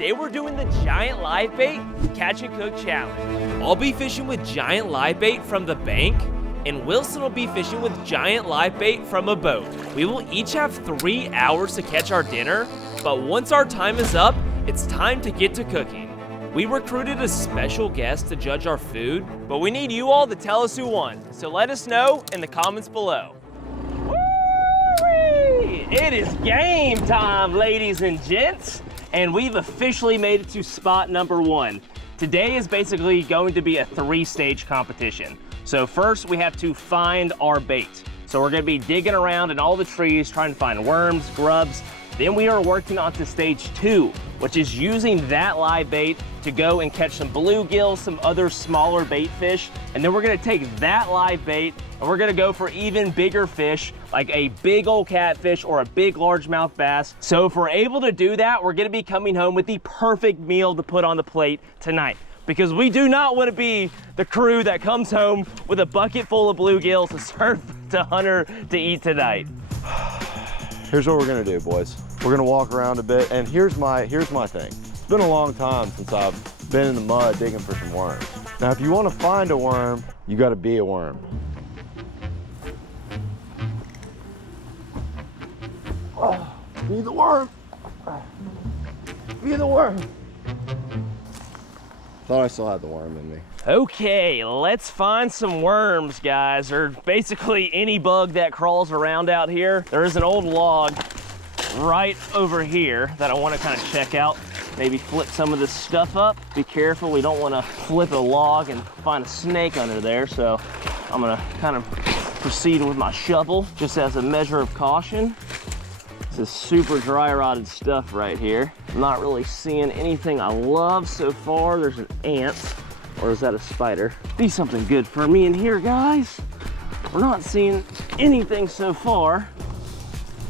Today we're doing the giant live bait catch and cook challenge. I'll be fishing with giant live bait from the bank, and Wilson will be fishing with giant live bait from a boat. We will each have 3 hours to catch our dinner, but once our time is up, it's time to get to cooking. We recruited a special guest to judge our food, but we need you all to tell us who won. So let us know in the comments below. Woo-wee! It is game time, ladies and gents, and we've officially made it to spot number 1. Today is basically going to be a 3-stage competition. So first we have to find our bait. So we're gonna be digging around in all the trees, trying to find worms, grubs. Then we are working on to stage 2, which is using that live bait to go and catch some bluegills, some other smaller bait fish. And then we're gonna take that live bait and we're gonna go for even bigger fish, like a big old catfish or a big largemouth bass. So if we're able to do that, we're gonna be coming home with the perfect meal to put on the plate tonight. Because we do not want to be the crew that comes home with a bucket full of bluegills to serve to Hunter to eat tonight. Here's what we're gonna do, boys. We're gonna walk around a bit, and here's my thing. It's been a long time since I've been in the mud digging for some worms. Now, if you want to find a worm, you got to be a worm. Oh, be the worm. Be the worm. Thought I still had the worm in me. Okay, let's find some worms, guys, or basically any bug that crawls around out here. There is an old log right over here that I want to kind of check out. Maybe flip some of this stuff up. Be careful, we don't want to flip a log and find a snake under there, so I'm gonna kind of proceed with my shovel just as a measure of caution. This is super dry rotted stuff right here. I'm not really seeing anything I love so far. There's an ant, or is that a spider? Be something good for me in here, guys. We're not seeing anything so far.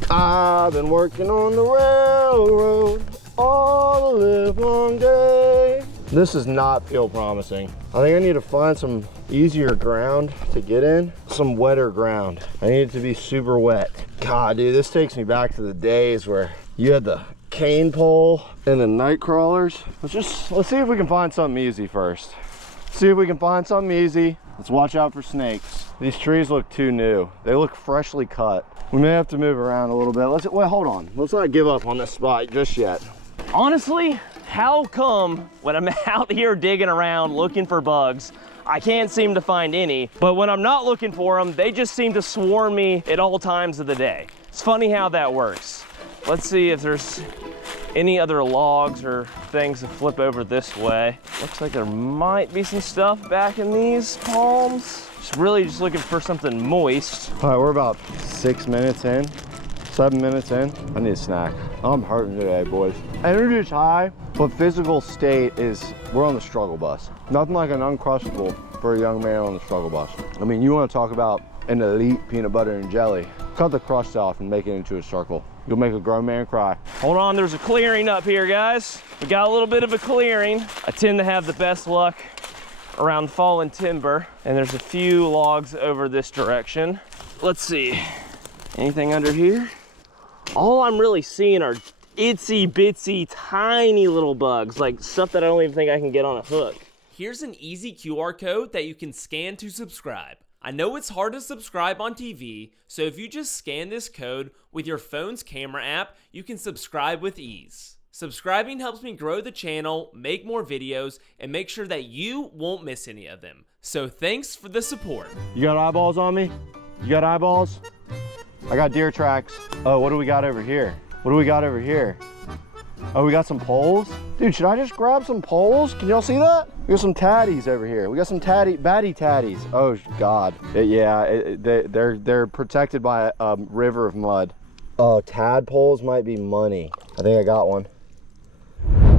I've been working on the railroad all the livelong day. This does not feel promising. I think I need to find some easier ground to get in, some wetter ground. I need it to be super wet. God, dude, this takes me back to the days where you had the cane pole and the night crawlers. Let's see if we can find something easy first. See if we can find something easy. Let's watch out for snakes. These trees look too new. They look freshly cut. We may have to move around a little bit. Well, hold on. Let's not give up on this spot just yet. Honestly, how come when I'm out here digging around looking for bugs, I can't seem to find any, but when I'm not looking for them, they just seem to swarm me at all times of the day. It's funny how that works. Let's see if there's any other logs or things to flip over this way. Looks like there might be some stuff back in these palms. Really just looking for something moist. All right, we're about 6 minutes in, 7 minutes in. I need a snack. I'm hurting today, boys. Energy is high, but physical state is, we're on the struggle bus. Nothing like an Uncrustable for a young man on the struggle bus. I mean, you want to talk about an elite peanut butter and jelly. Cut the crust off and make it into a circle. You'll make a grown man cry. Hold on, there's a clearing up here, guys. We got a little bit of a clearing. I tend to have the best luck around fallen timber, and there's a few logs over this direction. Let's see, anything under here? All I'm really seeing are itsy bitsy tiny little bugs, like stuff that I don't even think I can get on a hook. Here's an easy QR code that you can scan to subscribe. I know it's hard to subscribe on TV, so if you just scan this code with your phone's camera app, you can subscribe with ease. Subscribing helps me grow the channel, make more videos, and make sure that you won't miss any of them. So thanks for the support. You got eyeballs on me? You got eyeballs? I got deer tracks. Oh, what do we got over here? What do we got over here? Oh, we got some poles? Dude, should I just grab some poles? Can y'all see that? We got some tatties over here. We got some batty tatties. Oh God. They're protected by a river of mud. Oh, tadpoles might be money. I think I got one.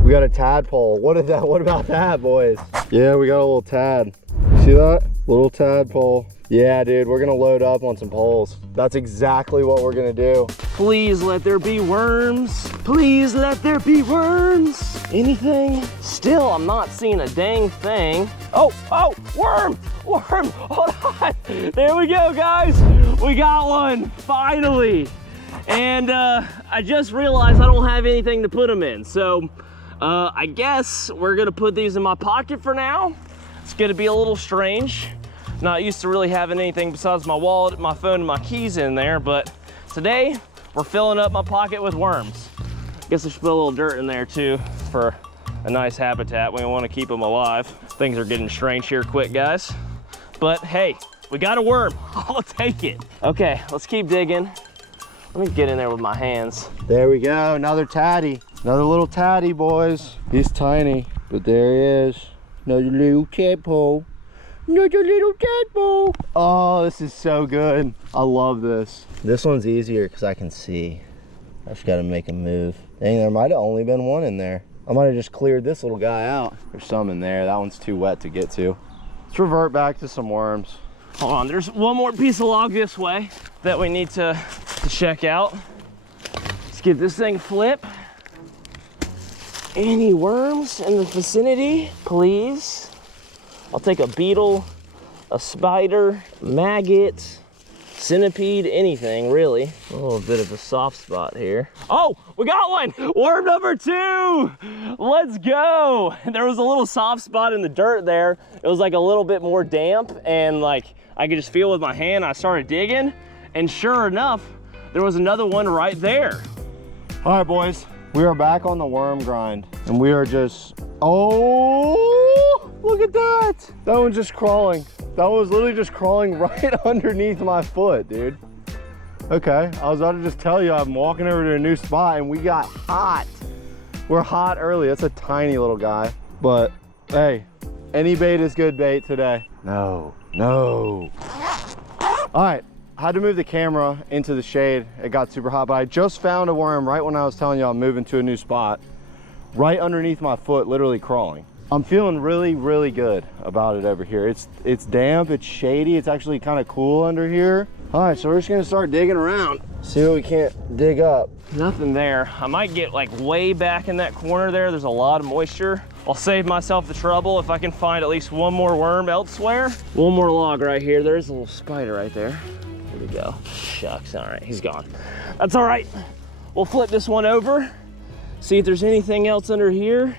We got a tadpole. What about that, boys? Yeah, we got a little tad. You see that? Little tadpole. Yeah, dude, we're gonna load up on some poles. That's exactly what we're gonna do. Please let there be worms. Please let there be worms. Anything? Still, I'm not seeing a dang thing. Oh, worm, hold on. There we go, guys. We got one, finally. And I just realized I don't have anything to put them in. So I guess we're gonna put these in my pocket for now. It's gonna be a little strange. Not used to really having anything besides my wallet, my phone, and my keys in there, but today we're filling up my pocket with worms. Guess I should put a little dirt in there too for a nice habitat. We want to keep them alive. Things are getting strange here quick, guys. But hey, we got a worm. I'll take it. Okay, let's keep digging. Let me get in there with my hands. There we go, another tatty. Another little tatty, boys. He's tiny, but there he is. Another little tadpole. Another little tadpole. Oh, this is so good. I love this. This one's easier because I can see. I just gotta make a move. Dang, there might have only been one in there. I might have just cleared this little guy out. There's some in there. That one's too wet to get to. Let's revert back to some worms. Hold on, there's one more piece of log this way that we need to check out. Let's get this thing flip. Any worms in the vicinity, please? I'll take a beetle, a spider, maggot, centipede, anything really. A little bit of a soft spot here. Oh, we got one! Worm number 2! Let's go! There was a little soft spot in the dirt there. It was like a little bit more damp, and like I could just feel with my hand. I started digging, and sure enough, there was another one right there. All right, boys, we are back on the worm grind, and we are just, oh, look at that. That one's just crawling. That was literally just crawling right underneath my foot, dude. Okay, I was about to just tell you I'm walking over to a new spot and we got hot. We're hot early. That's a tiny little guy, but hey, any bait is good bait today. No, no. All right, I had to move the camera into the shade. It got super hot, but I just found a worm right when I was telling you I'm moving to a new spot. Right underneath my foot, literally crawling. I'm feeling really, really good about it over here. It's damp, it's shady, it's actually kind of cool under here. All right, so we're just gonna start digging around, see what we can't dig up. Nothing there. I might get like way back in that corner there. There's a lot of moisture. I'll save myself the trouble if I can find at least one more worm elsewhere. One more log right here. There's a little spider right there. There we go. Shucks, all right, he's gone. That's all right. We'll flip this one over, see if there's anything else under here.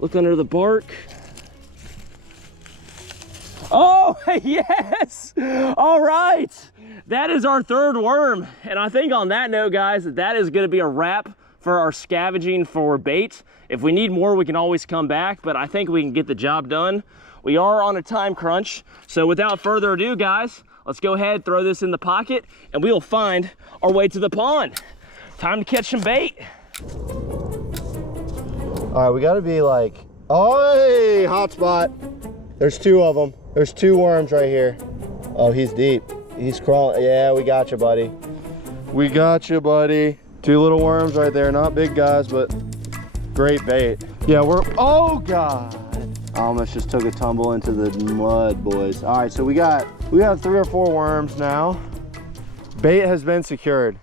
Look under the bark. Oh, yes! All right, that is our third worm. And I think on that note, guys, that is gonna be a wrap for our scavenging for bait. If we need more, we can always come back, but I think we can get the job done. We are on a time crunch, so without further ado, guys, let's go ahead, throw this in the pocket, and we will find our way to the pond. Time to catch some bait. All right, we gotta be like, oh, hey, hot spot. There's 2 of them. There's 2 worms right here. Oh, he's deep. He's crawling. Yeah, we got you, buddy. We got you, buddy. 2 little worms right there. Not big guys, but great bait. Yeah, oh God. I almost just took a tumble into the mud, boys. All right, so we got 3 or 4 worms now. Bait has been secured.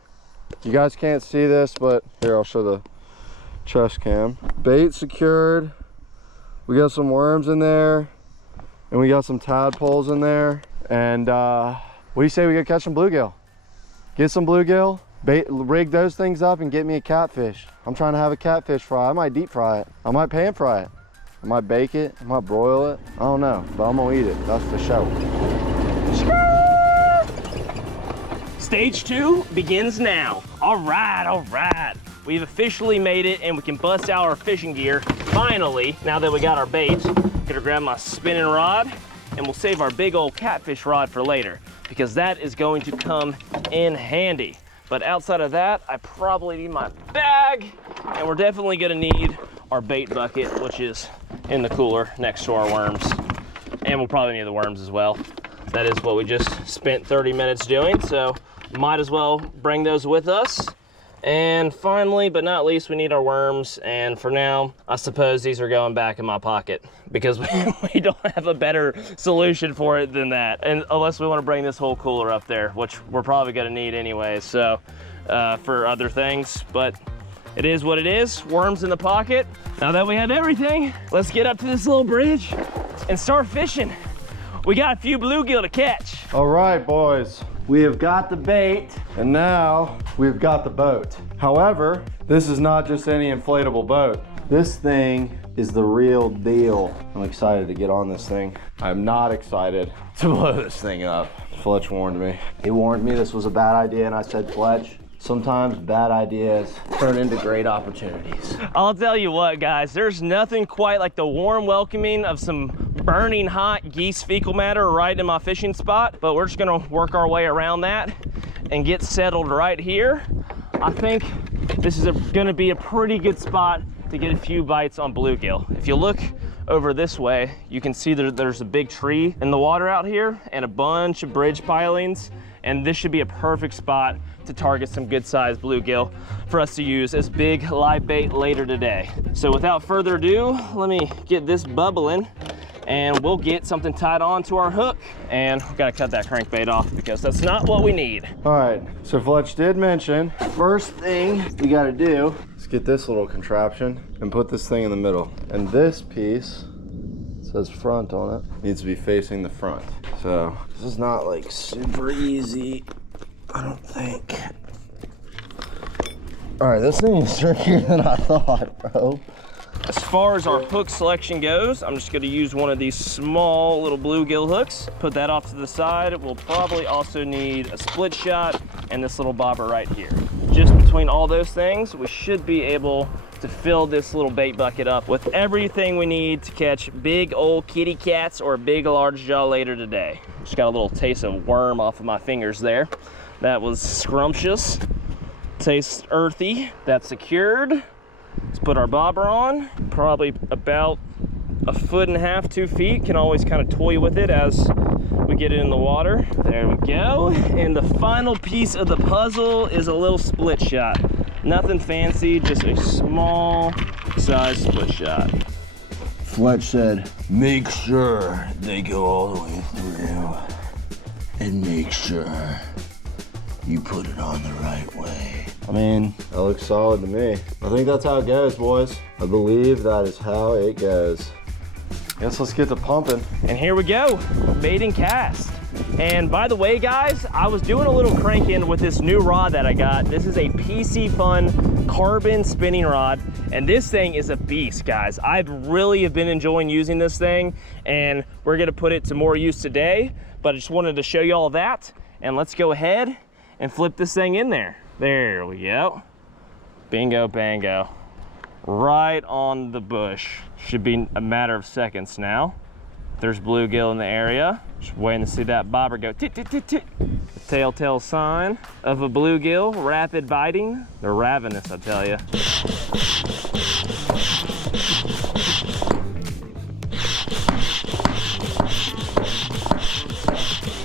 You guys can't see this, but here, I'll show the chest cam. Bait secured. We got some worms in there, and we got some tadpoles in there. And what do you say we go catch some bluegill? Get some bluegill, bait, rig those things up, and get me a catfish. I'm trying to have a catfish fry. I might deep fry it. I might pan fry it. I might bake it. I might broil it. I don't know, but I'm gonna eat it. That's for sure. Stage 2 begins now. All right. We've officially made it, and we can bust out our fishing gear. Finally, now that we got our bait, gonna grab my spinning rod, and we'll save our big old catfish rod for later, because that is going to come in handy. But outside of that, I probably need my bag, and we're definitely gonna need our bait bucket, which is in the cooler next to our worms. And we'll probably need the worms as well. That is what we just spent 30 minutes doing, so might as well bring those with us. And finally, but not least, we need our worms. And for now, I suppose these are going back in my pocket because we don't have a better solution for it than that. And unless we want to bring this whole cooler up there, which we're probably going to need anyway, so for other things. But it is what it is. Worms in the pocket. Now that we have everything, let's get up to this little bridge and start fishing. We got a few bluegill to catch. All right, boys. We have got the bait, and now we've got the boat. However, this is not just any inflatable boat. This thing is the real deal. I'm excited to get on this thing. I'm not excited to blow this thing up. Fletch warned me. He warned me this was a bad idea, and I said, Fletch, sometimes bad ideas turn into great opportunities. I'll tell you what, guys, there's nothing quite like the warm welcoming of some burning hot geese fecal matter right in my fishing spot, but we're just gonna work our way around that and get settled right here. I think this is gonna be a pretty good spot to get a few bites on bluegill. If you look over this way, you can see there's a big tree in the water out here and a bunch of bridge pilings, and this should be a perfect spot to target some good sized bluegill for us to use as big live bait later today. So without further ado, let me get this bubbling and we'll get something tied on to our hook, and we've got to cut that crankbait off because that's not what we need. All right, so Fletch did mention, first thing we got to do is get this little contraption and put this thing in the middle. And this piece, it says front on it, needs to be facing the front. So this is not like super easy, I don't think. All right, this thing is trickier than I thought, bro. As far as our hook selection goes, I'm just gonna use one of these small little bluegill hooks. Put that off to the side. We'll probably also need a split shot and this little bobber right here. Just between all those things, we should be able to fill this little bait bucket up with everything we need to catch big old kitty cats or big large jaw later today. Just got a little taste of worm off of my fingers there. That was scrumptious. Tastes earthy. That's secured. Let's put our bobber on, probably about 1.5 to 2 feet. Can always kind of toy with it as we get it in the water. There we go. And the final piece of the puzzle is a little split shot. Nothing fancy, just a small size split shot. Fletch said, make sure they go all the way through and make sure you put it on the right way. I mean, that looks solid to me. I think that's how it goes, boys. I believe that is how it goes. Guess let's get to pumping. And here we go, bait and cast. And by the way, guys, I was doing a little cranking with this new rod that I got. This is a PC Fun carbon spinning rod, and this thing is a beast, guys. I really have been enjoying using this thing, and we're gonna put it to more use today, but I just wanted to show you all that, and let's go ahead and flip this thing in there. There we go. Bingo bango. Right on the bush. Should be a matter of seconds now. There's bluegill in the area. Just waiting to see that bobber go tit, tit, tit, tit. The telltale sign of a bluegill, rapid biting. They're ravenous, I tell you.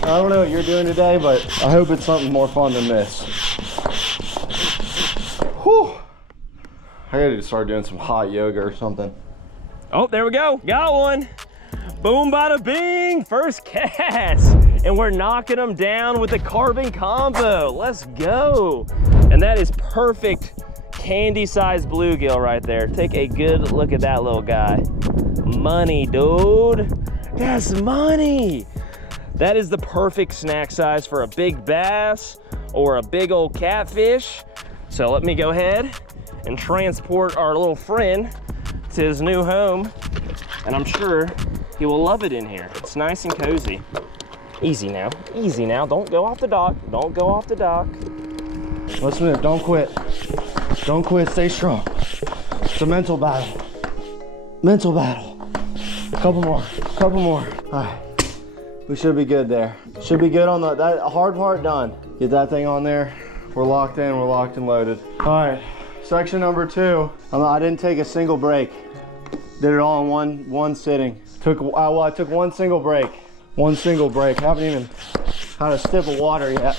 I don't know what you're doing today, but I hope it's something more fun than this. Whew. I gotta start doing some hot yoga or something. Oh, there we go. Got one. Boom, bada bing. First cast. And we're knocking them down with a carbon combo. Let's go. And that is perfect candy-sized bluegill right there. Take a good look at that little guy. Money, dude. That's money. That is the perfect snack size for a big bass or a big old catfish. So let me go ahead and transport our little friend to his new home, and I'm sure he will love it in here. It's nice and cozy. Easy now, easy now. Don't go off the dock. Don't go off the dock. Listen, don't quit. Don't quit, stay strong. It's a mental battle. Mental battle. Couple more, couple more. All right, we should be good there. Should be good on that hard part done. Get that thing on there. We're locked in, we're locked and loaded. All right, section number 2. I didn't take a single break. Did it all in one sitting. Well, I took one single break. One single break. Haven't even had a sip of water yet.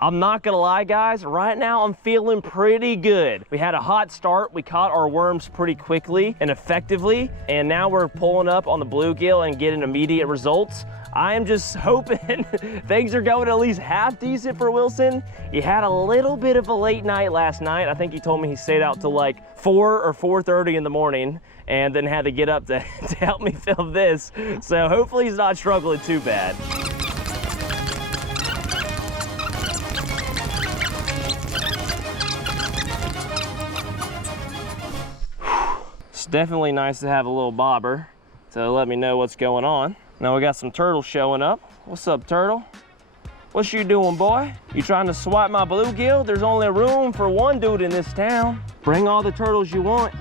I'm not gonna lie, guys, right now I'm feeling pretty good. We had a hot start, we caught our worms pretty quickly and effectively, and now we're pulling up on the bluegill and getting immediate results. I am just hoping things are going at least half decent for Wilson. He had a little bit of a late night last night. I think he told me he stayed out till like 4 or 4:30 in the morning and then had to get up to help me film this. So hopefully he's not struggling too bad. It's definitely nice to have a little bobber to let me know what's going on. Now we got some turtles showing up. What's up, turtle? What you doing, boy? You trying to swipe my bluegill? There's only room for one dude in this town. Bring all the turtles you want.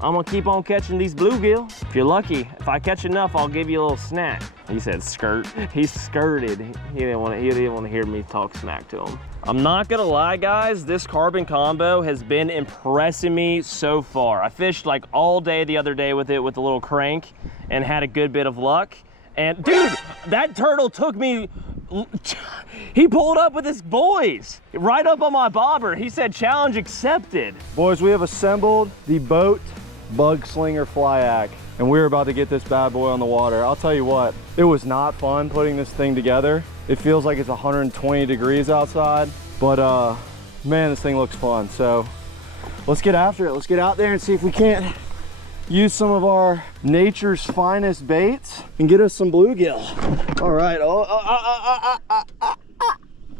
I'm gonna keep on catching these bluegill. If you're lucky, if I catch enough, I'll give you a little snack. He said skirt. He skirted. He didn't want to hear me talk smack to him. I'm not gonna lie, guys, this carbon combo has been impressing me so far. I fished like all day the other day with it with a little crank and had a good bit of luck. And dude, that turtle took me, he pulled up with his boys right up on my bobber. He said challenge accepted. Boys, we have assembled the boat bug slinger fly ack, and we're about to get this bad boy on the water. I'll tell you what, it was not fun putting this thing together. It feels like it's 120 degrees outside, but man, this thing looks fun. So let's get after it. Let's get out there and see if we can't use some of our nature's finest baits and get us some bluegill. All right.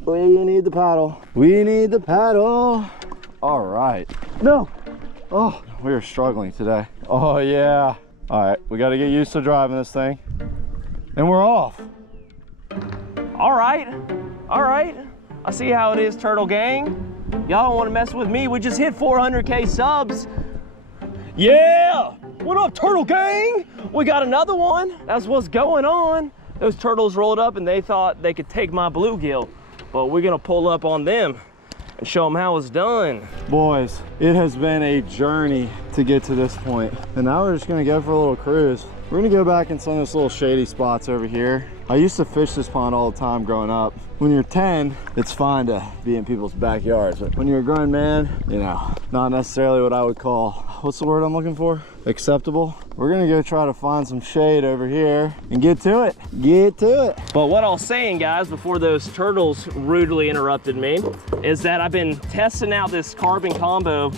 We need the paddle. We need the paddle. All right. No. Oh, we are struggling today. Oh yeah. All right, we got to get used to driving this thing. And we're off. All right. I see how it is, Turtle Gang. Y'all don't want to mess with me. We just hit 400K subs. Yeah! What up, Turtle Gang? We got another one. That's what's going on. Those turtles rolled up and they thought they could take my bluegill, but we're gonna pull up on them and show them how it's done. Boys, it has been a journey to get to this point, and now we're just gonna go for a little cruise. We're gonna go back in some of those little shady spots over here. I used to fish this pond all the time growing up. When you're 10, it's fine to be in people's backyards, but when you're a grown man, you know, not necessarily what I would call, what's the word I'm looking for? Acceptable. We're gonna go try to find some shade over here and get to it. Get to it. But what I was saying, guys, before those turtles rudely interrupted me, is that I've been testing out this carbon combo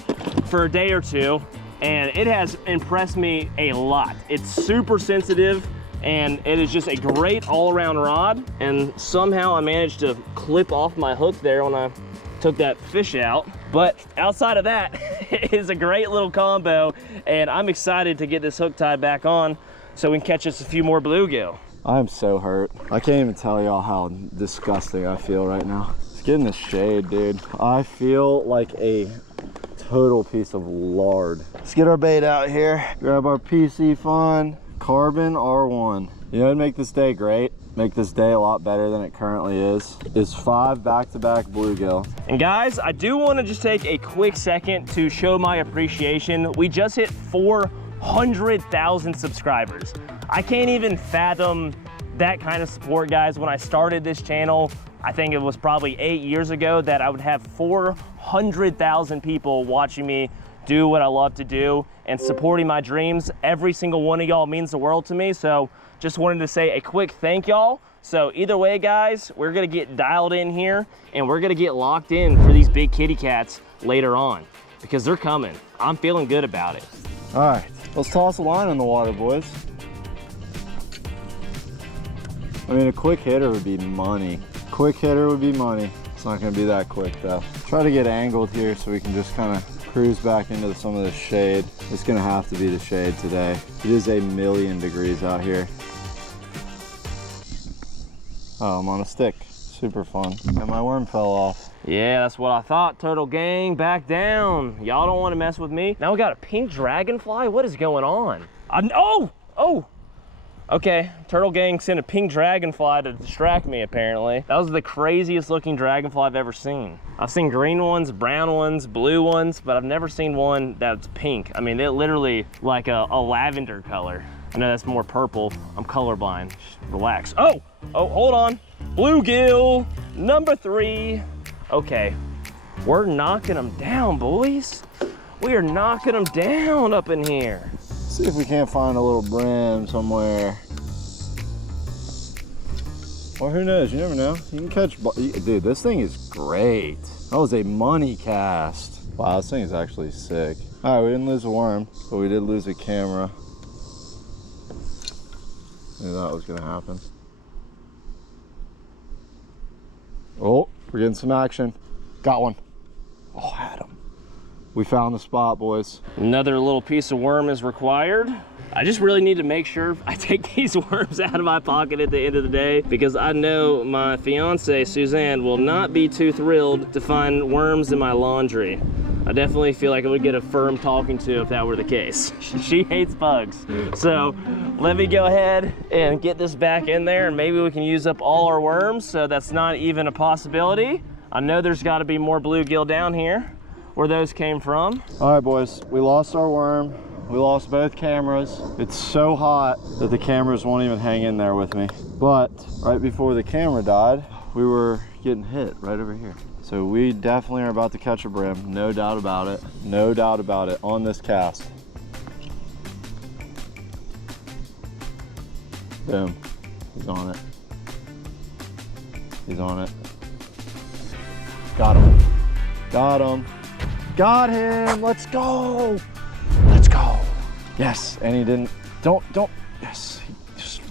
for a day or two, and it has impressed me a lot. It's super sensitive, and it is just a great all-around rod. And somehow I managed to clip off my hook there when I took that fish out. But outside of that, it is a great little combo, and I'm excited to get this hook tied back on so we can catch us a few more bluegill. I'm so hurt. I can't even tell y'all how disgusting I feel right now. Let's get in the shade, dude. I feel like a total piece of lard. Let's get our bait out here. Grab our PC Fun Carbon R1. You know, it'd make this day great, make this day a lot better than it currently is 5 back-to-back bluegill. And guys, I do want to just take a quick second to show my appreciation. We just hit 400,000 subscribers. I can't even fathom that kind of support, guys. When I started this channel, I think it was probably 8 years ago, that I would have 400,000 people watching me do what I love to do and supporting my dreams. Every single one of y'all means the world to me. So just wanted to say a quick thank y'all. So either way, guys, we're gonna get dialed in here and we're gonna get locked in for these big kitty cats later on because they're coming. I'm feeling good about it. All right, let's toss a line in the water, boys. I mean, a quick hitter would be money. Quick hitter would be money. It's not gonna be that quick though. Try to get angled here so we can just kind of cruise back into some of the shade. It's gonna have to be the shade today. It is 1,000,000 degrees out here. Oh, I'm on a stick. Super fun. And my worm fell off. Yeah, that's what I thought, Turtle Gang. Back down. Y'all don't want to mess with me. Now we got a pink dragonfly. What is going on? Oh! Okay, Turtle Gang sent a pink dragonfly to distract me, apparently. That was the craziest looking dragonfly I've ever seen. I've seen green ones, brown ones, blue ones, but I've never seen one that's pink. I mean, they're literally like a lavender color. I know that's more purple. I'm colorblind. Just relax. Oh, hold on. Bluegill, number 3. Okay, we're knocking them down, boys. We are knocking them down up in here. See if we can't find a little brim somewhere. Or who knows, you never know. You can catch, dude, this thing is great. That was a money cast. Wow, this thing is actually sick. All right, we didn't lose a worm, but we did lose a camera. I knew that was gonna happen. Oh, we're getting some action. Got one. Oh, had him. We found the spot, boys. Another little piece of worm is required. I just really need to make sure I take these worms out of my pocket at the end of the day, because I know my fiance, Suzanne, will not be too thrilled to find worms in my laundry. I definitely feel like I would get a firm talking to if that were the case. She hates bugs. So let me go ahead and get this back in there, and maybe we can use up all our worms, so that's not even a possibility. I know there's gotta be more bluegill down here where those came from. All right, boys, we lost our worm. We lost both cameras. It's so hot that the cameras won't even hang in there with me. But right before the camera died, we were getting hit right over here. So we definitely are about to catch a brim, no doubt about it. No doubt about it on this cast. Boom, he's on it. He's on it. Got him, got him. Got him, let's go. Let's go. Yes, and he didn't, yes.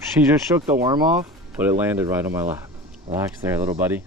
She just shook the worm off, but it landed right on my lap. Relax there, little buddy.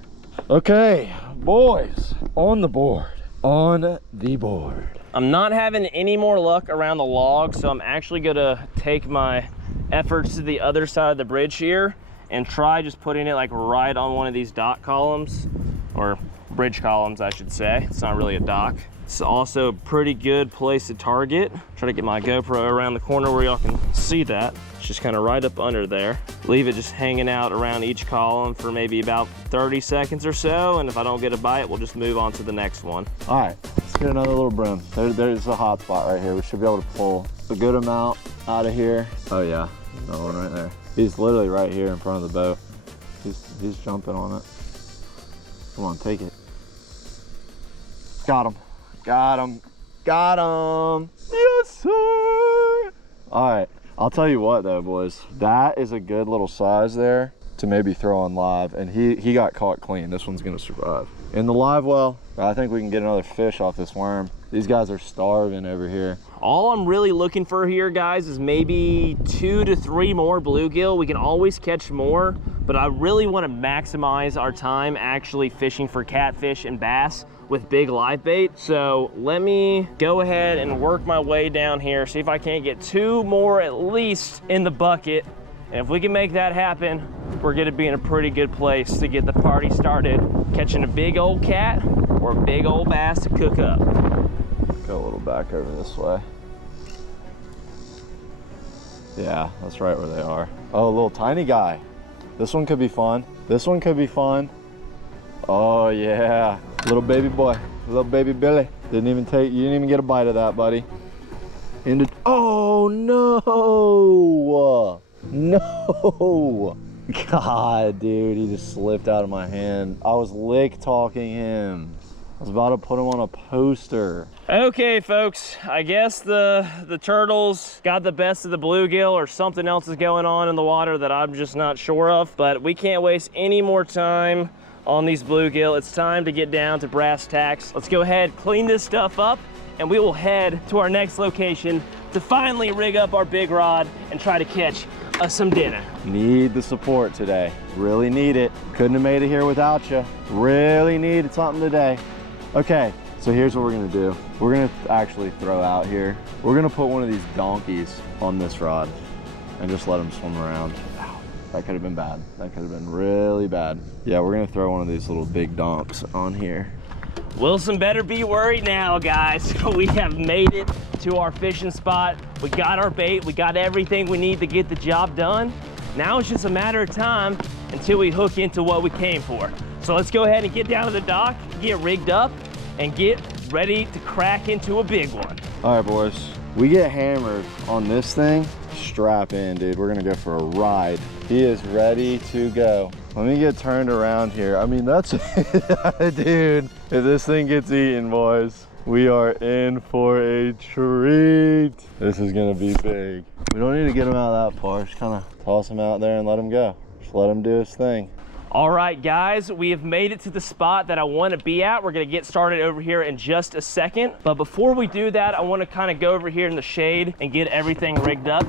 Okay, boys, on the board, on the board. I'm not having any more luck around the log, so I'm actually gonna take my efforts to the other side of the bridge here and try just putting it like right on one of these dock columns, or bridge columns, I should say. It's not really a dock. It's also a pretty good place to target. Try to get my GoPro around the corner where y'all can see that. It's just kind of right up under there. Leave it just hanging out around each column for maybe about 30 seconds or so, and if I don't get a bite, we'll just move on to the next one. All right, let's get another little brim. There's a hot spot right here. We should be able to pull a good amount out of here. Oh yeah, another one right there. He's literally right here in front of the boat. He's jumping on it. Come on, take it. Got him. Got him. Got him. Yes, sir. All right. I'll tell you what though, boys. That is a good little size there to maybe throw on live. And he got caught clean. This one's gonna survive. In the live well, I think we can get another fish off this worm. These guys are starving over here. All I'm really looking for here, guys, is maybe 2 to 3 more bluegill. We can always catch more, but I really want to maximize our time actually fishing for catfish and bass with big live bait. So let me go ahead and work my way down here, see if I can't get 2 more at least in the bucket. And if we can make that happen, we're gonna be in a pretty good place to get the party started, catching a big old cat or a big old bass to cook up. Go a little back over this way. Yeah, that's right where they are. Oh, a little tiny guy. This one could be fun. This one could be fun. Oh yeah, little baby boy, little baby Billy. You didn't even get a bite of that, buddy. Oh no! No! God, dude, he just slipped out of my hand. I was lick talking him. I was about to put him on a poster. Okay, folks, I guess the turtles got the best of the bluegill, or something else is going on in the water that I'm just not sure of, but we can't waste any more time on these bluegill. It's time to get down to brass tacks. Let's go ahead, clean this stuff up, and we will head to our next location to finally rig up our big rod and try to catch some dinner. Need the support today. Really need it. Couldn't have made it here without you. Really needed something today. Okay, so here's what we're gonna do. We're gonna actually throw out here. We're gonna put one of these donkeys on this rod and just let them swim around. Ow, that could have been bad. That could have been really bad. Yeah, we're gonna throw one of these little big donks on here. Wilson better be worried now, guys. We have made it to our fishing spot. We got our bait, we got everything we need to get the job done. Now it's just a matter of time until we hook into what we came for. So let's go ahead and get down to the dock, get rigged up, and get ready to crack into a big one. All right, boys. We get hammered on this thing. Strap in, dude. We're gonna go for a ride. He is ready to go. Let me get turned around here. I mean, that's dude. If this thing gets eaten, boys, we are in for a treat. This is gonna be big. We don't need to get him out that far. Just kind of toss him out there and let him go. Just let him do his thing. All right, guys, we have made it to the spot that I want to be at. We're gonna get started over here in just a second. But before we do that, I want to kind of go over here in the shade and get everything rigged up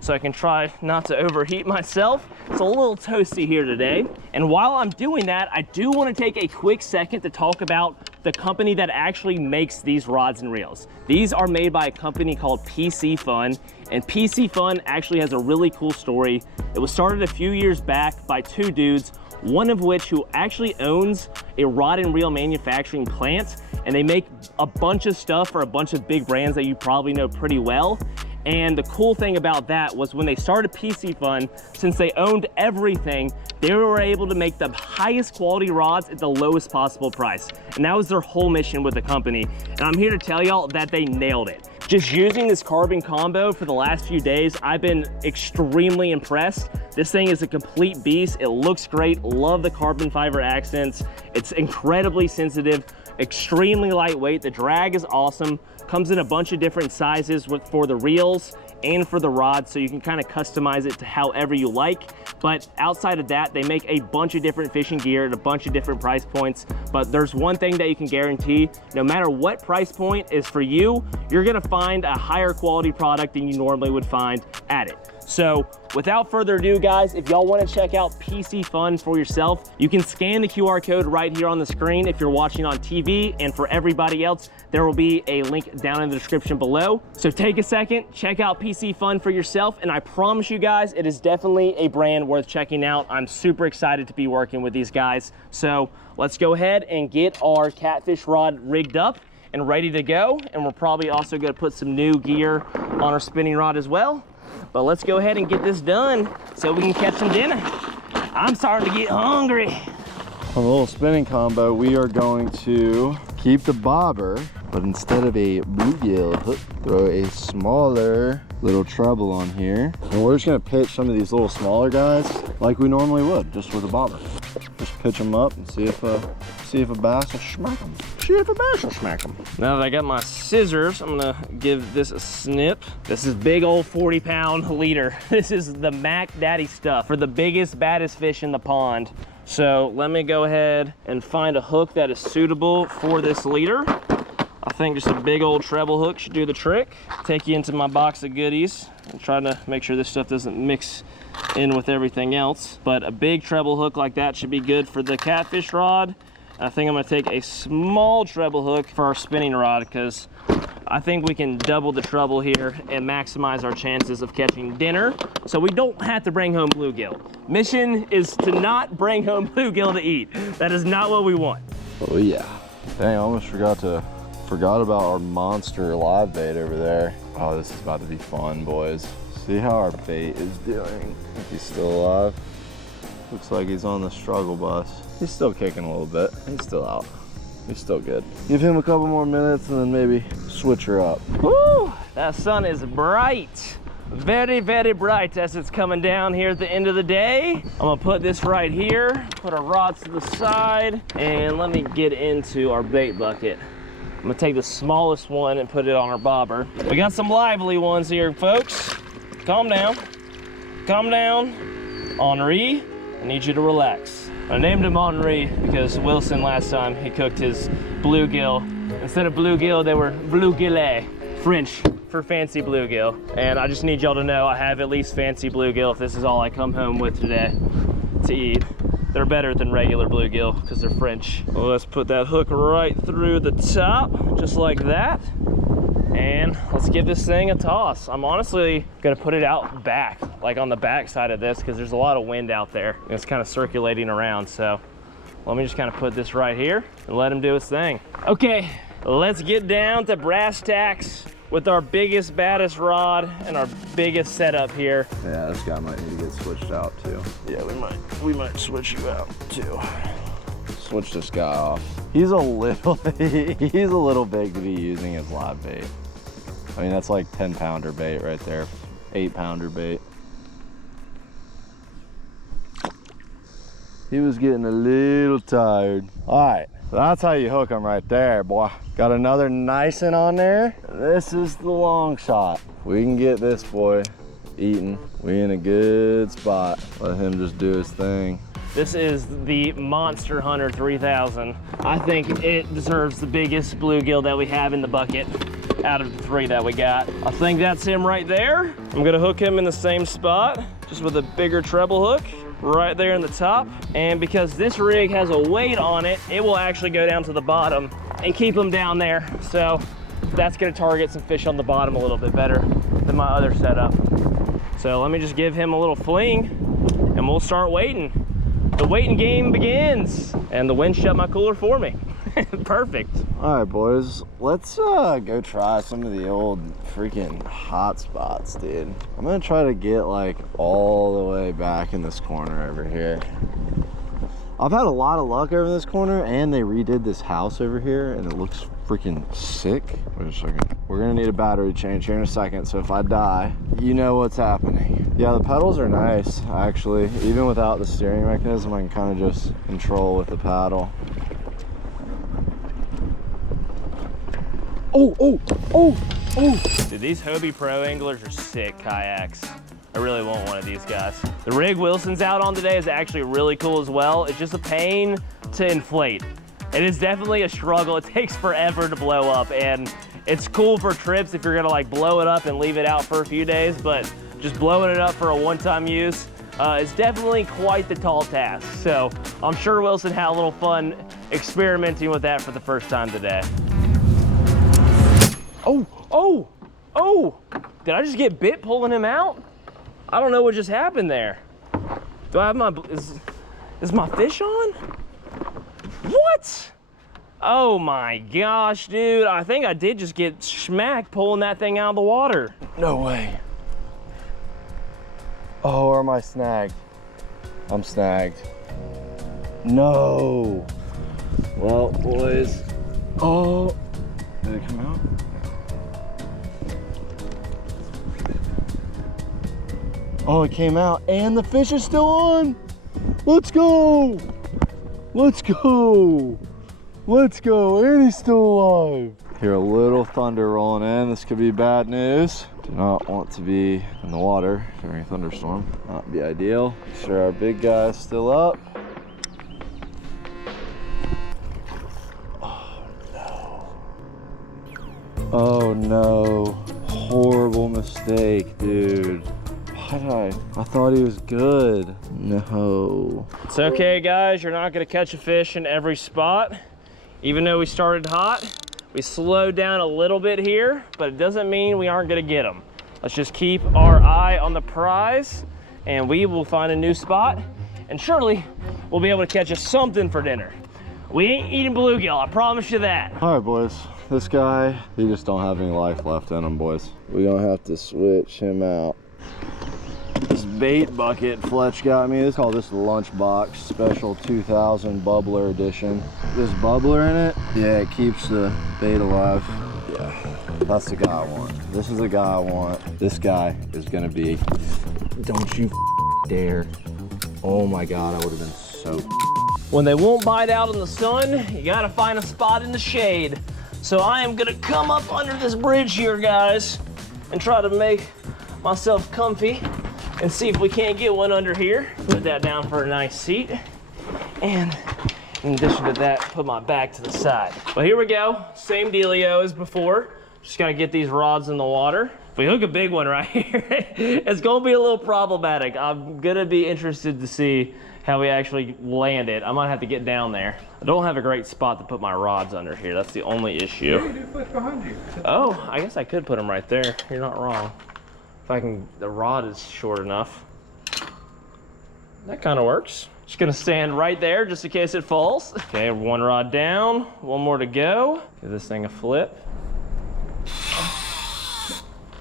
so I can try not to overheat myself. It's a little toasty here today. And while I'm doing that, I do want to take a quick second to talk about the company that actually makes these rods and reels. These are made by a company called PC Fun, and PC Fun actually has a really cool story. It was started a few years back by two dudes, one of which who actually owns a rod and reel manufacturing plant, and they make a bunch of stuff for a bunch of big brands that you probably know pretty well. And the cool thing about that was when they started PC Fun, since they owned everything, they were able to make the highest quality rods at the lowest possible price. And that was their whole mission with the company. And I'm here to tell y'all that they nailed it. Just using this carbon combo for the last few days, I've been extremely impressed. This thing is a complete beast. It looks great. Love the carbon fiber accents. It's incredibly sensitive, extremely lightweight. The drag is awesome. Comes in a bunch of different sizes for the reels and for the rods, so you can kind of customize it to however you like. But outside of that, they make a bunch of different fishing gear at a bunch of different price points. But there's one thing that you can guarantee: no matter what price point is for you, you're gonna find a higher quality product than you normally would find at it. So without further ado, guys, if y'all want to check out PC Fun for yourself, you can scan the QR code right here on the screen if you're watching on TV, and for everybody else, there will be a link down in the description below. So take a second, check out PC Fun for yourself, and I promise you guys, it is definitely a brand worth checking out. I'm super excited to be working with these guys. So let's go ahead and get our catfish rod rigged up and ready to go. And we're probably also going to put some new gear on our spinning rod as well. But let's go ahead and get this done so we can catch some dinner. I'm starting to get hungry. On the little spinning combo, we are going to keep the bobber, but instead of a bluegill hook, throw a smaller little treble on here. And we're just gonna pitch some of these little smaller guys like we normally would, just with a bobber. Just pitch them up and see if a bass will smack them. See if a bass will smack them. Now that I got my scissors, I'm gonna give this a snip. This is big old 40-pound leader. This is the Mac Daddy stuff for the biggest, baddest fish in the pond. So let me go ahead and find a hook that is suitable for this leader. I think just a big old treble hook should do the trick. Take you into my box of goodies and try to make sure this stuff doesn't mix in with everything else. But a big treble hook like that should be good for the catfish rod. I think I'm gonna take a small treble hook for our spinning rod, because I think we can double the trouble here and maximize our chances of catching dinner, so we don't have to bring home bluegill. Mission is to not bring home bluegill to eat. That is not what we want. Oh yeah. Dang, I almost forgot about our monster live bait over there. Oh, this is about to be fun, boys. See how our bait is doing. If he's still alive. Looks like he's on the struggle bus. He's still kicking a little bit. He's still out. He's still good. Give him a couple more minutes and then maybe switch her up. Woo! That sun is bright. Very, very bright as it's coming down here at the end of the day. I'm gonna put this right here, put our rods to the side, and let me get into our bait bucket. I'm gonna take the smallest one and put it on our bobber. We got some lively ones here, folks. Calm down. Calm down. Henri, I need you to relax. I named him Henri because Wilson last time he cooked his bluegill. Instead of bluegill, they were bluegillet, French for fancy bluegill. And I just need y'all to know I have at least fancy bluegill if this is all I come home with today to eat. They're better than regular bluegill because they're French. Well, let's put that hook right through the top, just like that. And let's give this thing a toss. I'm honestly gonna put it out back, like on the back side of this, because there's a lot of wind out there. And it's kind of circulating around, so let me just kind of put this right here and let him do his thing. Okay, let's get down to brass tacks with our biggest, baddest rod and our biggest setup here. Yeah, this guy might need to get switched out too. Yeah, we might switch you out too. Switch this guy off. He's a little big to be using as live bait. I mean, that's like 10-pounder bait right there, 8-pounder bait. He was getting a little tired. All right, so that's how you hook him right there, boy. Got another nice one on there. This is the long shot. We can get this boy eating. We in a good spot. Let him just do his thing. This is the Monster Hunter 3000. I think it deserves the biggest bluegill that we have in the bucket out of the 3 that we got. I think that's him right there. I'm gonna hook him in the same spot, just with a bigger treble hook. right there in the top. And because this rig has a weight on it, it will actually go down to the bottom and keep them down there. So that's gonna target some fish on the bottom a little bit better than my other setup. So let me just give him a little fling and we'll start waiting. The waiting game begins. And the wind shut my cooler for me. Perfect. All right, boys, let's go try some of the old freaking hot spots, dude. I'm gonna try to get like all the way back in this corner over here. I've had a lot of luck over this corner, and they redid this house over here and it looks freaking sick. Wait a second. We're gonna need a battery change here in a second, so if I die, you know what's happening. Yeah, the pedals are nice, actually. Even without the steering mechanism, I can kind of just control with the paddle. Oh, oh, oh, oh. Dude, these Hobie Pro anglers are sick kayaks. I really want one of these guys. The rig Wilson's out on today is actually really cool as well. It's just a pain to inflate. It is definitely a struggle. It takes forever to blow up, and it's cool for trips if you're gonna like blow it up and leave it out for a few days, but just blowing it up for a one-time use is definitely quite the tall task. So I'm sure Wilson had a little fun experimenting with that for the first time today. Oh, oh, oh! Did I just get bit pulling him out? I don't know what just happened there. Do I have my, is my fish on? What? Oh my gosh, dude. I think I did just get smacked pulling that thing out of the water. No way. Oh, or am I snagged? I'm snagged. No. Well, boys. Oh, did it come out? Oh, it came out and the fish is still on. Let's go. Let's go. Let's go. And he's still alive. Hear a little thunder rolling in. This could be bad news. Do not want to be in the water during a thunderstorm. Not be ideal. Make sure our big guy's still up. Oh no. Oh no. Horrible mistake, dude. I thought he was good. No. It's okay, guys. You're not gonna catch a fish in every spot. Even though we started hot, we slowed down a little bit here, but it doesn't mean we aren't gonna get them. Let's just keep our eye on the prize and we will find a new spot, and surely we'll be able to catch us something for dinner. We ain't eating bluegill, I promise you that. All right, boys. This guy, he just don't have any life left in him, boys. We're gonna have to switch him out. This bait bucket Fletch got me, let's call this the Lunchbox Special 2000 Bubbler Edition. This bubbler in it, yeah, it keeps the bait alive. Yeah, that's the guy I want. This is the guy I want. This guy is gonna be, don't you dare. Oh my God, I would have been so. When they won't bite out in the sun, you gotta find a spot in the shade. So I am gonna come up under this bridge here, guys, and try to make myself comfy and see if we can't get one under here. Put that down for a nice seat. And in addition to that, put my back to the side. Well, here we go. Same dealio as before. Just gotta get these rods in the water. If we hook a big one right here, it's gonna be a little problematic. I'm gonna be interested to see how we actually land it. I might have to get down there. I don't have a great spot to put my rods under here. That's the only issue. Yeah, you do fish behind you. Oh, I guess I could put them right there. You're not wrong. If I can, the rod is short enough. That kind of works. Just gonna stand right there just in case it falls. Okay, one rod down, one more to go. Give this thing a flip.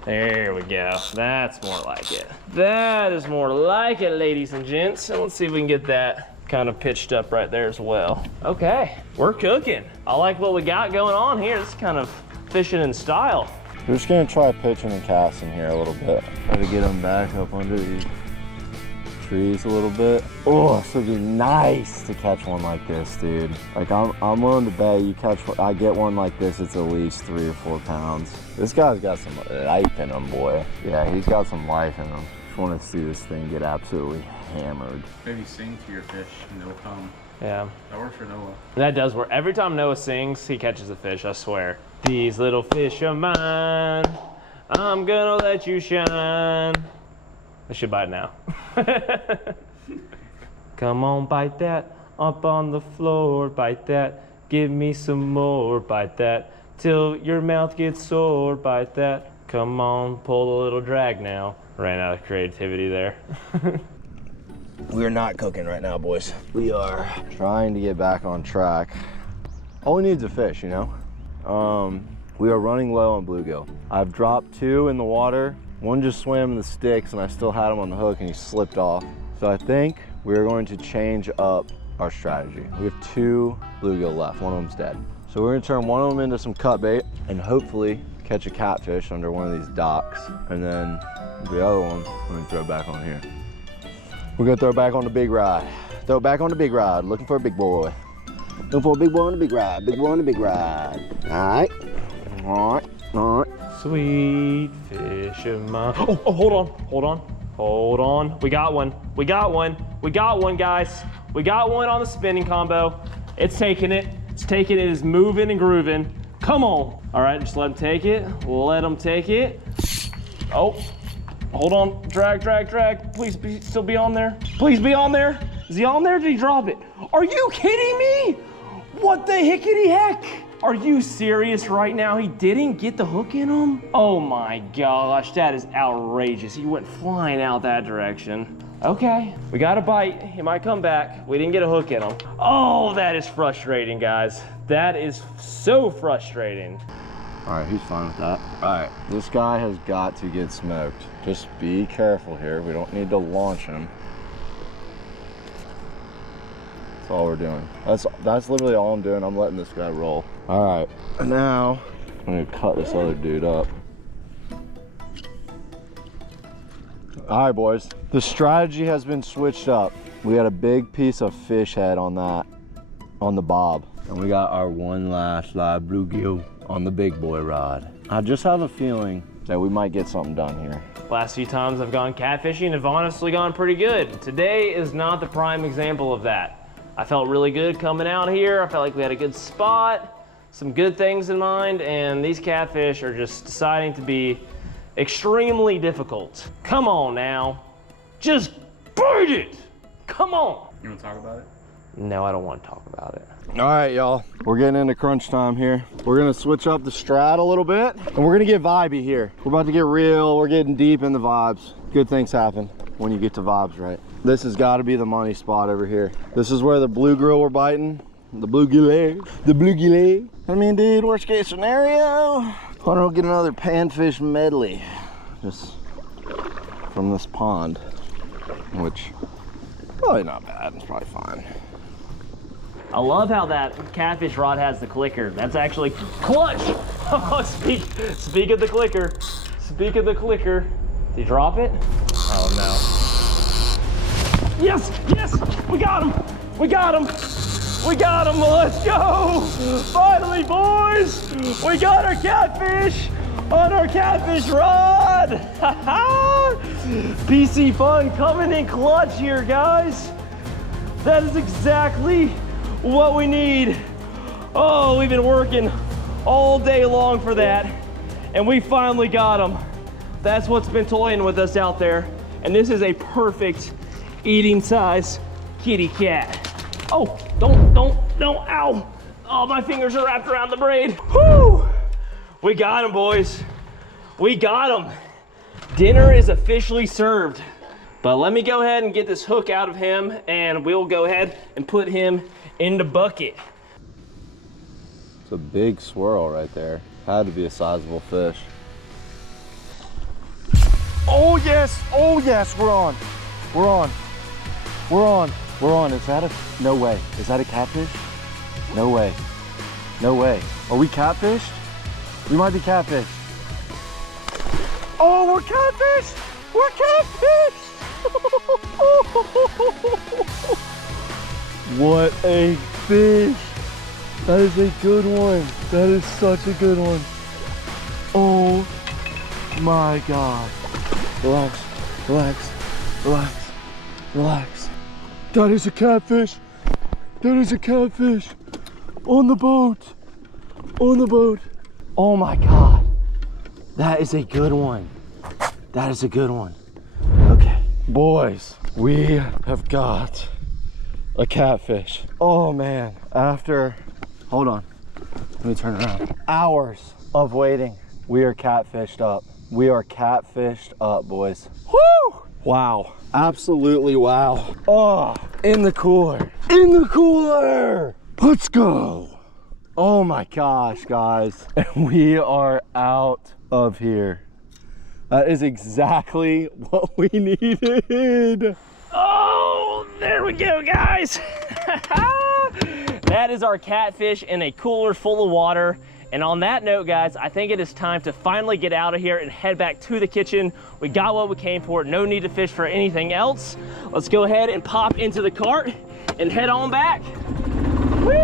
There we go. That's more like it. That is more like it, ladies and gents. And let's see if we can get that kind of pitched up right there as well. Okay, we're cooking. I like what we got going on here. This is kind of fishing in style. We're just gonna try pitching and casting here a little bit. Try to get them back up under these trees a little bit. Oh, this would be nice to catch one like this, dude. Like I'm willing to bet you catch, I get one like this, it's at least 3 or 4 pounds. This guy's got some life in him, boy. Yeah, he's got some life in him. Just want to see this thing get absolutely hammered. Maybe sing to your fish and they'll come. Yeah. That works for Noah. That does work. Every time Noah sings, he catches a fish, I swear. These little fish of mine, I'm gonna let you shine. I should bite now. Come on, bite that. Up on the floor, bite that. Give me some more, bite that. Till your mouth gets sore, bite that. Come on, pull a little drag now. Ran out of creativity there. We are not cooking right now, boys. We are trying to get back on track. All we need is a fish, you know? We are running low on bluegill. I've dropped 2 in the water. One just swam in the sticks and I still had him on the hook and he slipped off. So I think we're going to change up our strategy. We have 2 bluegill left, one of them's dead. So we're gonna turn one of them into some cut bait and hopefully catch a catfish under one of these docks. And then the other one, we're gonna throw back on here. We're gonna throw it back on the big rod. Throw it back on the big rod, looking for a big boy. Looking for a big boy on the big rod, big boy on the big rod. All right, all right, all right. Sweet fisherman. Oh, hold on. We got one, guys. We got one on the spinning combo. It's taking it. It is moving and grooving. Come on. All right, just let him take it. Let him take it. Oh, hold on, drag. Please still be on there. Please be on there. Is he on there? Did he drop it? Are you kidding me? What the hickety heck? Are you serious right now? He didn't get the hook in him? Oh my gosh, that is outrageous. He went flying out that direction. Okay, we got a bite. He might come back. We didn't get a hook in him. Oh, that is frustrating, guys. That is so frustrating. All right, he's fine with that. All right, this guy has got to get smoked. Just be careful here. We don't need to launch him. That's all we're doing. That's literally all I'm doing. I'm letting this guy roll. All right, and now I'm gonna cut this other dude up. All right, boys. The strategy has been switched up. We got a big piece of fish head on that, on the bob. And we got our one last live bluegill on the big boy rod. I just have a feeling that we might get something done here. Last few times I've gone catfishing have honestly gone pretty good. Today is not the prime example of that. I felt really good coming out here. I felt like we had a good spot, some good things in mind, and these catfish are just deciding to be extremely difficult. Come on now, just bite it. Come on. You want to talk about it? No, I don't want to talk about it. All right, y'all, we're getting into crunch time here. We're gonna switch up the strat a little bit and we're gonna get vibey here. We're about to get real. We're getting deep in the vibes. Good things happen when you get to vibes right. This has got to be the money spot over here. This is where the bluegill we're biting. The bluegill. I mean, dude, worst case scenario, I don't get another panfish medley just from this pond, which probably not bad. It's probably fine. I love how that catfish rod has the clicker. That's actually clutch. Oh, speak of the clicker. Speak of the clicker. Did he drop it? Oh no. Yes, we got him. Let's go. Finally, boys, we got our catfish on our catfish rod. PC fun coming in clutch here, guys. That is exactly what we need. Oh, we've been working all day long for that, and we finally got him. That's what's been toying with us out there, and this is a perfect eating size kitty cat. Oh, don't, ow. Oh, my fingers are wrapped around the braid. Whew. We got him, boys. We got him. Dinner is officially served. But let me go ahead and get this hook out of him, and we'll go ahead and put him in the bucket. It's a big swirl right there. Had to be a sizable fish. Oh yes, we're on. Is that a, no way. Is that a catfish? No way. Are we catfished? We might be catfished. Oh, we're catfished! What a fish! That is a good one. That is such a good one. Oh my God. Relax. That is a catfish. On the boat. Oh my God. That is a good one. Okay, boys, we have got a catfish. Oh man, after, hold on, let me turn around. Hours of waiting, we are catfished up. We are catfished up, boys. Woo! Wow, absolutely wow. Oh, in the cooler, in the cooler. Let's go. Oh my gosh, guys. And we are out of here. That is exactly what we needed. Oh, there we go, guys. That is our catfish in a cooler full of water. And on that note, guys, I think it is time to finally get out of here and head back to the kitchen. We got what we came for. No need to fish for anything else. Let's go ahead and pop into the cart and head on back. Whee!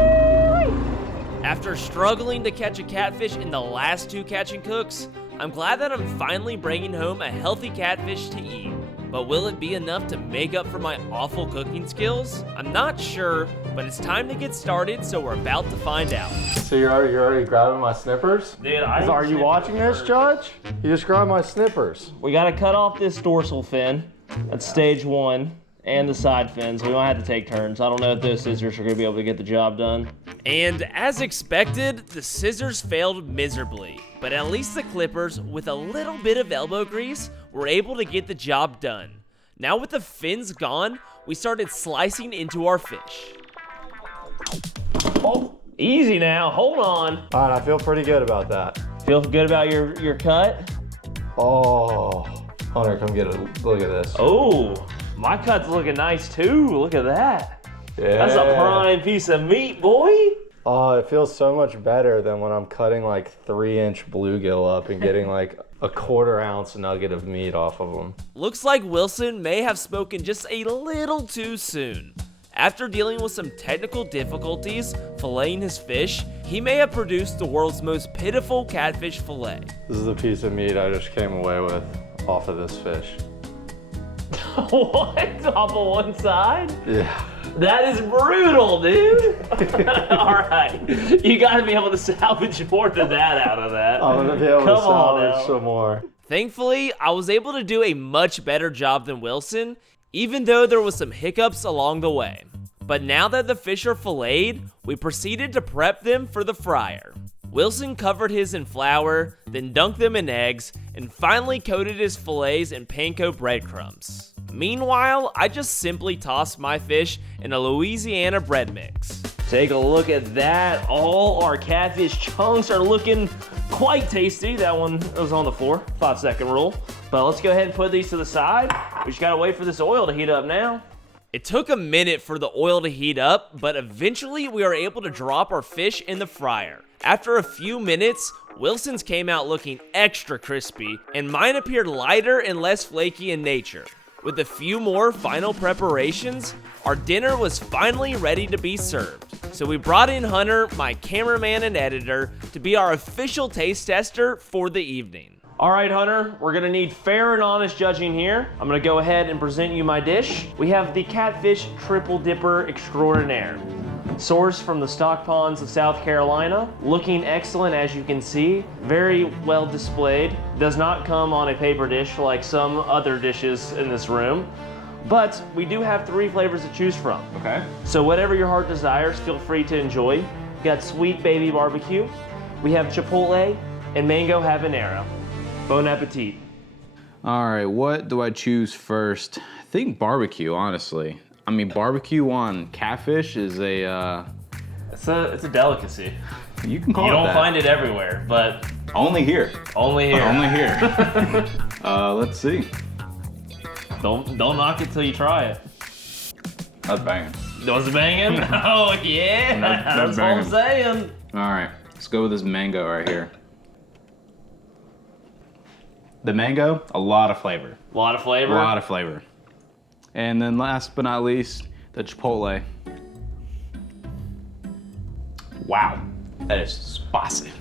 After struggling to catch a catfish in the last 2 catch and cooks, I'm glad that I'm finally bringing home a healthy catfish to eat. But will it be enough to make up for my awful cooking skills? I'm not sure, but it's time to get started, so we're about to find out. So you're already grabbing my snippers? Dude, Are you watching this, Judge? You just grabbed my snippers. We gotta cut off this dorsal fin. That's stage 1. And the side fins. We might have to take turns. I don't know if those scissors are gonna be able to get the job done. And as expected, the scissors failed miserably. But at least the clippers, with a little bit of elbow grease, were able to get the job done. Now with the fins gone, we started slicing into our fish. Oh, easy now, hold on. All right, I feel pretty good about that. Feel good about your cut? Oh, Hunter, come get a look at this. Oh, my cut's looking nice too. Look at that. Yeah. That's a prime piece of meat, boy. Oh, it feels so much better than when I'm cutting like 3-inch bluegill up and getting like a 1/4 ounce nugget of meat off of them. Looks like Wilson may have spoken just a little too soon. After dealing with some technical difficulties filleting his fish, he may have produced the world's most pitiful catfish fillet. This is a piece of meat I just came away with off of this fish. What? Off of one side? Yeah. That is brutal, dude. All right. You got to be able to salvage more than that out of that. I'm gonna be able to salvage some more. Thankfully, I was able to do a much better job than Wilson, even though there was some hiccups along the way. But now that the fish are filleted, we proceeded to prep them for the fryer. Wilson covered his in flour, then dunked them in eggs, and finally coated his fillets in panko breadcrumbs. Meanwhile, I just simply tossed my fish in a Louisiana bread mix. Take a look at that. All our catfish chunks are looking quite tasty. That one was on the floor, 5-second rule. But let's go ahead and put these to the side. We just gotta wait for this oil to heat up now. It took a minute for the oil to heat up, but eventually we were able to drop our fish in the fryer. After a few minutes, Wilson's came out looking extra crispy, and mine appeared lighter and less flaky in nature. With a few more final preparations, our dinner was finally ready to be served. So we brought in Hunter, my cameraman and editor, to be our official taste tester for the evening. All right, Hunter, we're gonna need fair and honest judging here. I'm gonna go ahead and present you my dish. We have the Catfish Triple Dipper Extraordinaire. Sourced from the stock ponds of South Carolina, looking excellent as you can see, very well displayed. Does not come on a paper dish like some other dishes in this room, but we do have 3 flavors to choose from. Okay. So whatever your heart desires, feel free to enjoy. We got sweet baby barbecue, we have chipotle, and mango habanero. Bon appetit. All right, what do I choose first? I think barbecue, honestly. I mean, barbecue on catfish is It's a delicacy. you can call You it don't that. find it everywhere, but Only here. only here. Only here. Let's see. Don't knock it till you try it. That's banging. Was it banging? Oh yeah, that's what I'm banging. saying. All right, let's go with this mango right here. The mango, a lot of flavor. A lot of flavor. A lot of flavor. And then last but not least, the chipotle. Wow, that is spicy.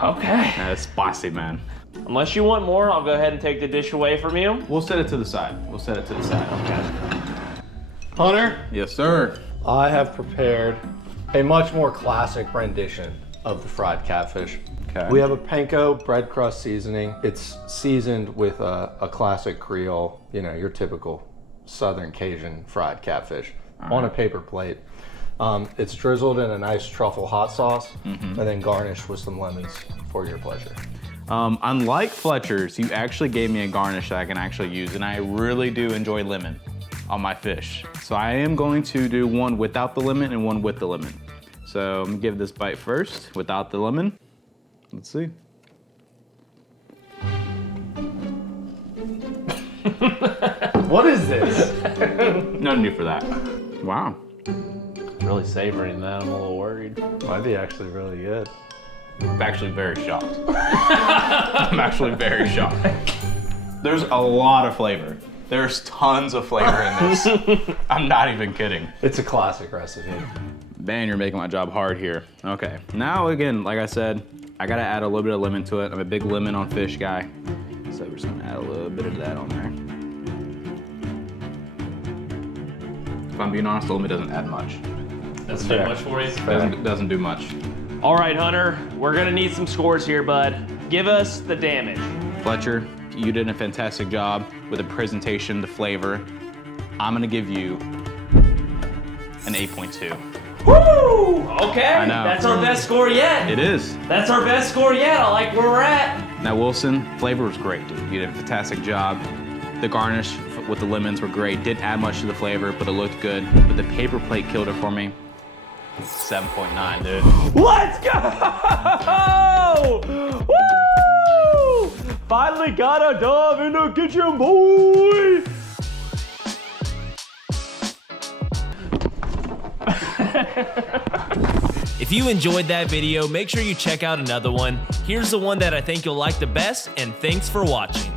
Okay. That is spicy, man. Unless you want more, I'll go ahead and take the dish away from you. We'll set it to the side. We'll set it to the side. Okay. Hunter, Yes, sir. I have prepared a much more classic rendition of the fried catfish. Okay. We have a panko bread crust seasoning. It's seasoned with a classic Creole, you know, your typical Southern Cajun fried catfish. on a paper plate. It's drizzled in a nice truffle hot sauce and then garnished with some lemons for your pleasure. Unlike Fletcher's, you actually gave me a garnish that I can actually use, and I really do enjoy lemon on my fish. So I am going to do one without the lemon and one with the lemon. So I'm gonna give this bite first without the lemon. Let's see. What is this? Nothing new for that. Wow. Really savoring that, I'm a little worried. Might be actually really good. I'm actually very shocked. I'm actually very shocked. There's a lot of flavor. There's tons of flavor in this. I'm not even kidding. It's a classic recipe. Man, you're making my job hard here. Okay, now again, like I said, I gotta add a little bit of lemon to it. I'm a big lemon on fish guy. So we're just gonna add a little bit of that on there. If I'm being honest, the lemon doesn't add much. That's too much for you? Doesn't do much. All right, Hunter, we're gonna need some scores here, bud. Give us the damage. Fletcher, you did a fantastic job with the presentation, the flavor. I'm gonna give you an 8.2. Woo! Okay, I know. that's our best score yet. It is. That's our best score yet. I like where we're at. Now Wilson, flavor was great, dude. You did a fantastic job. The garnish with the lemons were great. Didn't add much to the flavor, but it looked good. But the paper plate killed it for me. 7.9, dude. Let's go! Woo! Finally got a dove in the kitchen, boy! If you enjoyed that video, make sure you check out another one. Here's the one that I think you'll like the best, and thanks for watching.